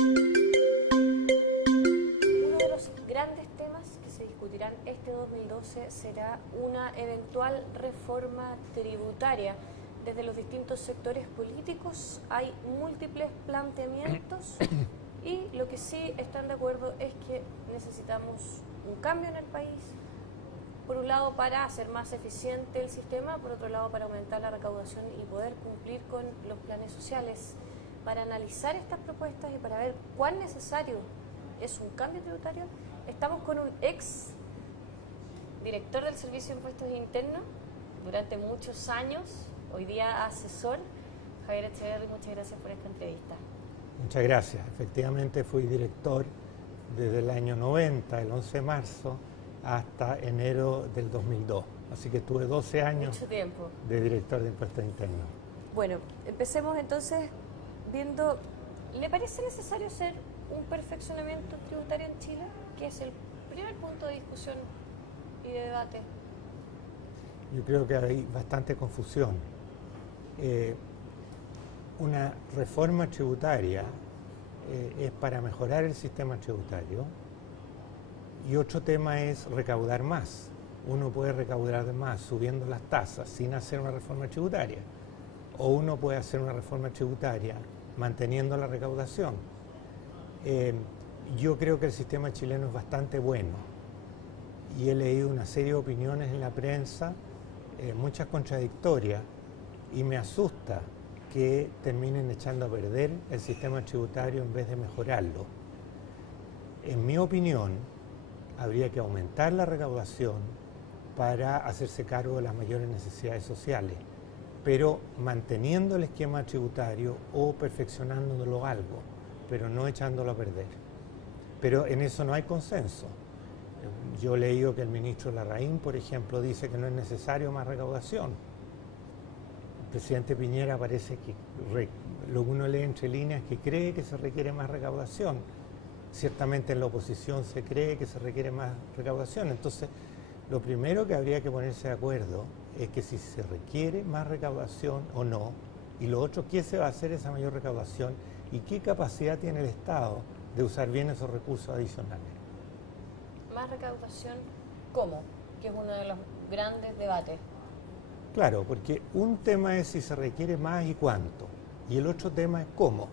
Uno de los grandes temas que se discutirán este 2012 será una eventual reforma tributaria. Desde los distintos sectores políticos hay múltiples planteamientos y lo que sí están de acuerdo es que necesitamos un cambio en el país, por un lado para hacer más eficiente el sistema, por otro lado para aumentar la recaudación y poder cumplir con los planes sociales. Para analizar estas propuestas y para ver cuán necesario es un cambio tributario, estamos con un ex director del Servicio de Impuestos Internos durante muchos años, hoy día asesor, Javier Echeverri. Muchas gracias por esta entrevista. Muchas gracias. Efectivamente fui director desde el año 90, el 11 de marzo, hasta enero del 2002. Así que estuve 12 años Mucho tiempo de director de Impuestos Internos. Bueno, empecemos entonces viendo, ¿le parece necesario hacer un perfeccionamiento tributario en Chile? Que es el primer punto de discusión y de debate. Yo creo que hay bastante confusión. Una reforma tributaria es para mejorar el sistema tributario y otro tema es recaudar más. Uno puede recaudar más subiendo las tasas sin hacer una reforma tributaria, o uno puede hacer una reforma tributaria manteniendo la recaudación. Yo creo que el sistema chileno es bastante bueno y he leído una serie de opiniones en la prensa, muchas contradictorias, y me asusta que terminen echando a perder el sistema tributario en vez de mejorarlo. En mi opinión, habría que aumentar la recaudación para hacerse cargo de las mayores necesidades sociales, pero manteniendo el esquema tributario o perfeccionándolo algo, pero no echándolo a perder. Pero en eso no hay consenso. Yo he leído que el ministro Larraín, por ejemplo, dice que no es necesario más recaudación. El presidente Piñera parece que, lo que uno lee entre líneas, que cree que se requiere más recaudación. Ciertamente en la oposición se cree que se requiere más recaudación. Entonces, lo primero que habría que ponerse de acuerdo es que si se requiere más recaudación o no, y lo otro, qué se va a hacer esa mayor recaudación y qué capacidad tiene el Estado de usar bien esos recursos adicionales. Más recaudación, ¿cómo? Que es uno de los grandes debates. Claro, porque un tema es si se requiere más y cuánto, y el otro tema es cómo.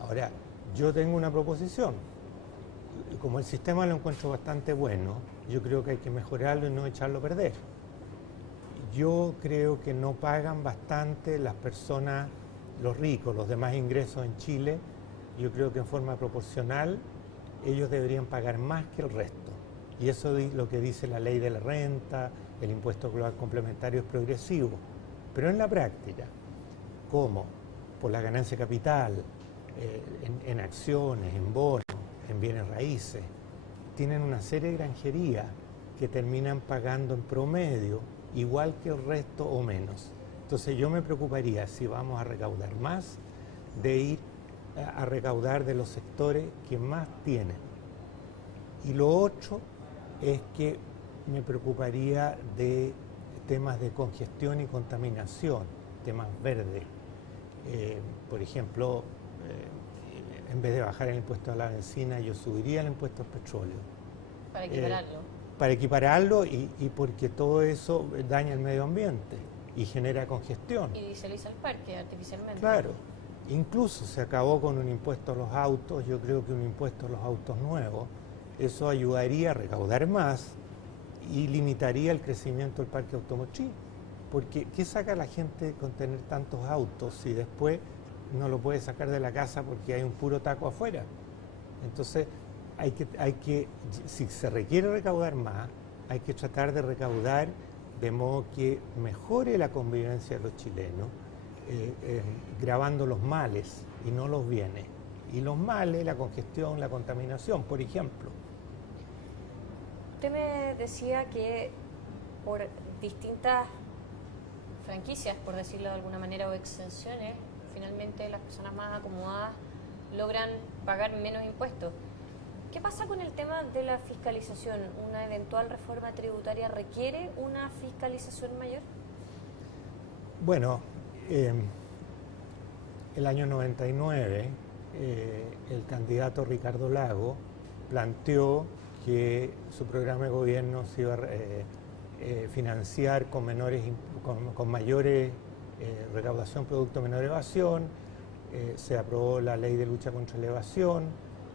Ahora, yo tengo una proposición. Como el sistema lo encuentro bastante bueno, yo creo que hay que mejorarlo y no echarlo a perder. Yo creo que no pagan bastante las personas, los ricos, los de más ingresos en Chile. Yo creo que en forma proporcional ellos deberían pagar más que el resto. Y eso es lo que dice la ley de la renta, el impuesto global complementario es progresivo. Pero en la práctica, ¿cómo? Por la ganancia de capital, en acciones, en bonos, en bienes raíces, tienen una serie de granjerías que terminan pagando en promedio igual que el resto o menos. Entonces yo me preocuparía, si vamos a recaudar más, de ir a recaudar de los sectores que más tienen. Y lo otro es que me preocuparía de temas de congestión y contaminación, temas verdes. Por ejemplo, en vez de bajar el impuesto a la benzina, yo subiría el impuesto al petróleo. Para equipararlo. Para equipararlo y porque todo eso daña el medio ambiente y genera congestión. Y dieseliza el parque artificialmente. Claro. Incluso se acabó con un impuesto a los autos. Yo creo que un impuesto a los autos nuevos, eso ayudaría a recaudar más y limitaría el crecimiento del parque automotriz. Porque ¿qué saca la gente con tener tantos autos si después no lo puede sacar de la casa porque hay un puro taco afuera? Entonces, si se requiere recaudar más, hay que tratar de recaudar de modo que mejore la convivencia de los chilenos, gravando los males y no los bienes. Y los males, la congestión, la contaminación, por ejemplo. Usted me decía que por distintas franquicias, por decirlo de alguna manera, o exenciones, finalmente las personas más acomodadas logran pagar menos impuestos. ¿Qué pasa con el tema de la fiscalización? ¿Una eventual reforma tributaria requiere una fiscalización mayor? Bueno, el año 99 el candidato Ricardo Lago planteó que su programa de gobierno se iba a financiar con mayores recaudación producto de menor evasión. Se aprobó la ley de lucha contra la evasión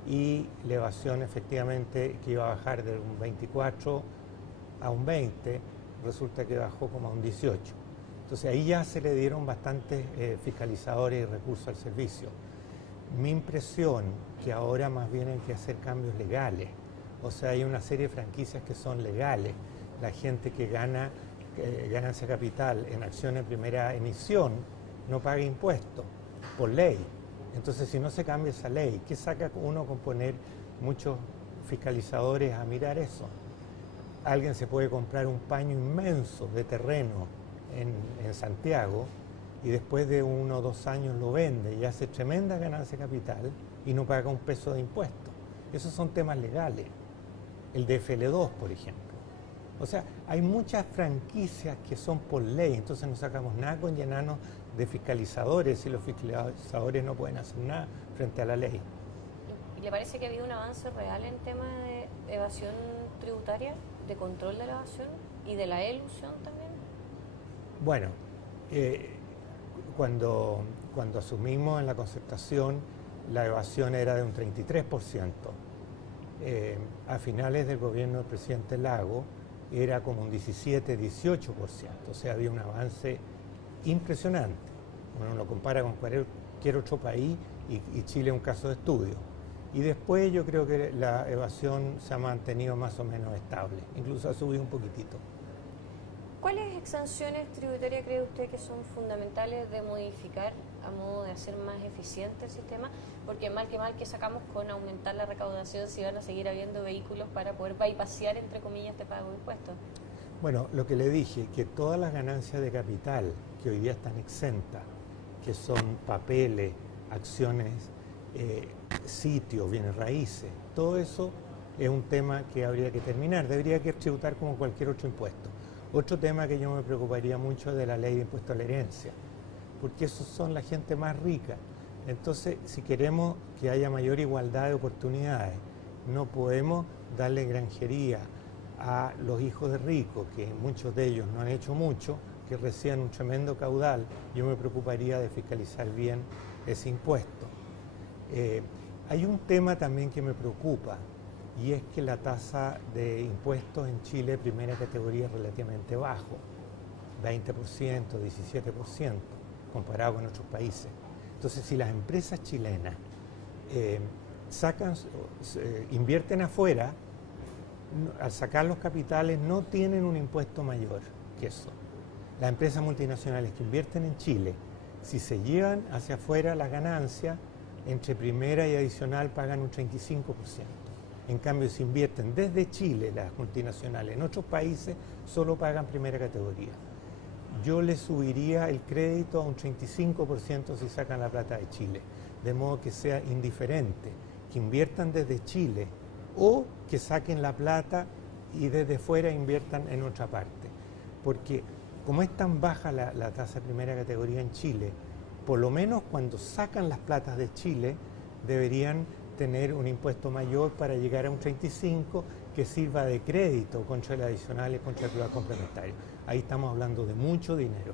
y la evasión efectivamente que iba a bajar de un 24 a un 20, resulta que bajó como a un 18. Entonces ahí ya se le dieron bastantes fiscalizadores y recursos al servicio. Mi impresión que ahora más bien hay que hacer cambios legales, o sea, hay una serie de franquicias que son legales. La gente que gana ganancia capital en acciones de primera emisión no paga impuestos por ley. Entonces, si no se cambia esa ley, ¿qué saca uno con poner muchos fiscalizadores a mirar eso? Alguien se puede comprar un paño inmenso de terreno en Santiago y después de 1 o 2 años lo vende y hace tremenda ganancia capital y no paga un peso de impuestos. Esos son temas legales. El DFL2, por ejemplo. O sea, hay muchas franquicias que son por ley, entonces no sacamos nada con llenarnos de fiscalizadores y los fiscalizadores no pueden hacer nada frente a la ley. ¿Y le parece que ha habido un avance real en temas de evasión tributaria, de control de la evasión y de la elusión también? Bueno, cuando asumimos en la concertación, la evasión era de un 33%. A finales del gobierno del presidente Lago era como un 17-18%, o sea, había un avance impresionante. Uno lo compara con cualquier otro país y Chile es un caso de estudio. Y después yo creo que la evasión se ha mantenido más o menos estable, incluso ha subido un poquitito. ¿Cuáles exenciones tributarias cree usted que son fundamentales de modificar a modo de hacer más eficiente el sistema? Porque mal que sacamos con aumentar la recaudación si van a seguir habiendo vehículos para poder bypassear, entre comillas, este pago de impuestos. Bueno, lo que le dije, que todas las ganancias de capital que hoy día están exentas, que son papeles, acciones, sitios, bienes raíces, todo eso es un tema que habría que terminar, debería que tributar como cualquier otro impuesto. Otro tema que yo me preocuparía mucho es de la ley de impuesto a la herencia, porque esos son la gente más rica. Entonces, si queremos que haya mayor igualdad de oportunidades, no podemos darle granjería a los hijos de ricos, que muchos de ellos no han hecho mucho, que reciban un tremendo caudal. Yo me preocuparía de fiscalizar bien ese impuesto. Hay un tema también que me preocupa, y es que la tasa de impuestos en Chile, primera categoría, es relativamente bajo, 20%, 17%, comparado con otros países. Entonces, si las empresas chilenas invierten afuera, al sacar los capitales no tienen un impuesto mayor que eso. Las empresas multinacionales que invierten en Chile, si se llevan hacia afuera las ganancias, entre primera y adicional pagan un 35%. En cambio, si invierten desde Chile las multinacionales en otros países, solo pagan primera categoría. Yo le subiría el crédito a un 35% si sacan la plata de Chile, de modo que sea indiferente, que inviertan desde Chile o que saquen la plata y desde fuera inviertan en otra parte. Porque como es tan baja la tasa de primera categoría en Chile, por lo menos cuando sacan las platas de Chile, deberían tener un impuesto mayor para llegar a un 35% que sirva de crédito contra el adicional y contra el plural complementario. Ahí estamos hablando de mucho dinero.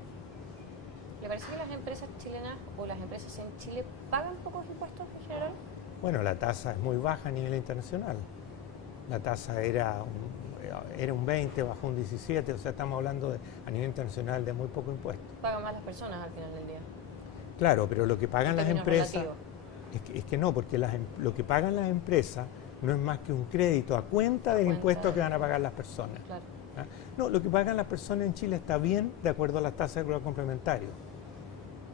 ¿Le parece que las empresas chilenas o las empresas en Chile pagan pocos impuestos en general? Bueno, la tasa es muy baja a nivel internacional. La tasa era un 20, bajó un 17, o sea, estamos hablando a nivel internacional de muy poco impuesto. Pagan más las personas al final del día. Claro, pero lo que pagan las empresas... Relativo. Es que no, porque lo que pagan las empresas no es más que un crédito a cuenta del impuesto que van a pagar las personas. Claro. ¿Ah? No, lo que pagan las personas en Chile está bien de acuerdo a las tasas de plural complementario.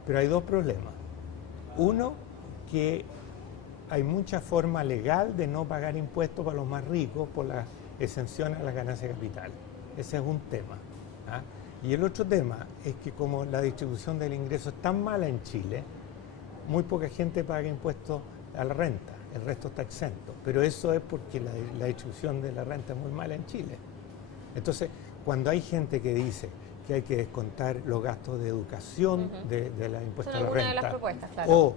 Pero hay dos problemas. Uno, que hay mucha forma legal de no pagar impuestos para los más ricos por las exenciones a las ganancias de capital. Ese es un tema. ¿Ah? Y el otro tema es que como la distribución del ingreso es tan mala en Chile, muy poca gente paga impuestos a la renta, el resto está exento. Pero eso es porque la distribución de la renta es muy mala en Chile. Entonces, cuando hay gente que dice que hay que descontar los gastos de educación de la impuesta a la renta, de las propuestas, claro. o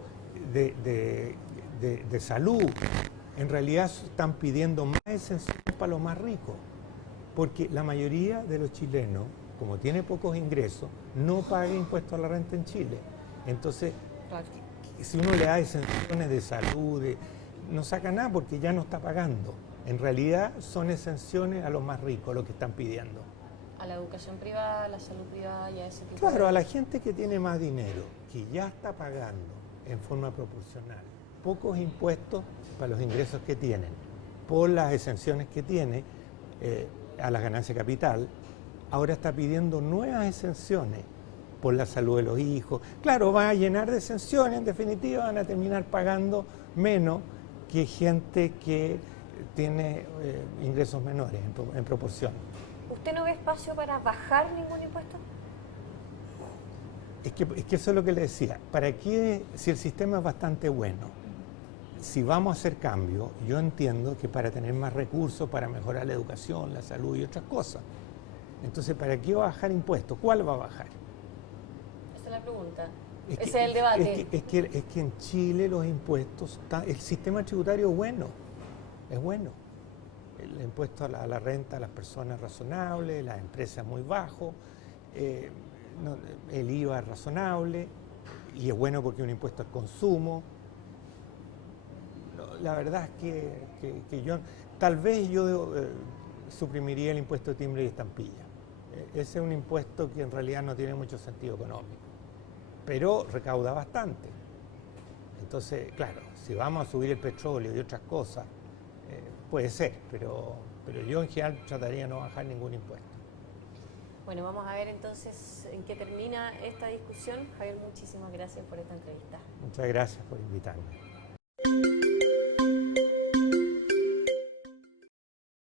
de de salud, en realidad están pidiendo más exención para los más ricos, porque la mayoría de los chilenos, como tiene pocos ingresos, no paga impuestos a la renta en Chile. Entonces, si uno le da exenciones de salud, no saca nada porque ya no está pagando. En realidad son exenciones a los más ricos lo que están pidiendo. A la educación privada, a la salud privada y a ese tipo Claro, a la gente que tiene más dinero, que ya está pagando en forma proporcional pocos impuestos para los ingresos que tienen, por las exenciones que tiene a las ganancias de capital, ahora está pidiendo nuevas exenciones por la salud de los hijos. Claro, van a llenar de exenciones, en definitiva van a terminar pagando menos que gente que tiene ingresos menores en proporción. ¿Usted no ve espacio para bajar ningún impuesto? Es que eso es lo que le decía. ¿Para qué, si el sistema es bastante bueno? Si vamos a hacer cambios, yo entiendo que para tener más recursos, para mejorar la educación, la salud y otras cosas. Entonces, ¿para qué va a bajar impuestos? ¿Cuál va a bajar? Esa es la pregunta. Ese es el debate. Es que en Chile los impuestos, el sistema tributario es bueno. El impuesto a la renta a las personas razonables, las empresas muy bajo, el IVA es razonable y es bueno porque es un impuesto al consumo. La verdad es que yo, tal vez yo suprimiría el impuesto de timbre y estampilla. Ese es un impuesto que en realidad no tiene mucho sentido económico, pero recauda bastante. Entonces, claro, si vamos a subir el petróleo y otras cosas, puede ser, pero yo en general trataría de no bajar ningún impuesto. Bueno, vamos a ver entonces en qué termina esta discusión. Javier, muchísimas gracias por esta entrevista. Muchas gracias por invitarme.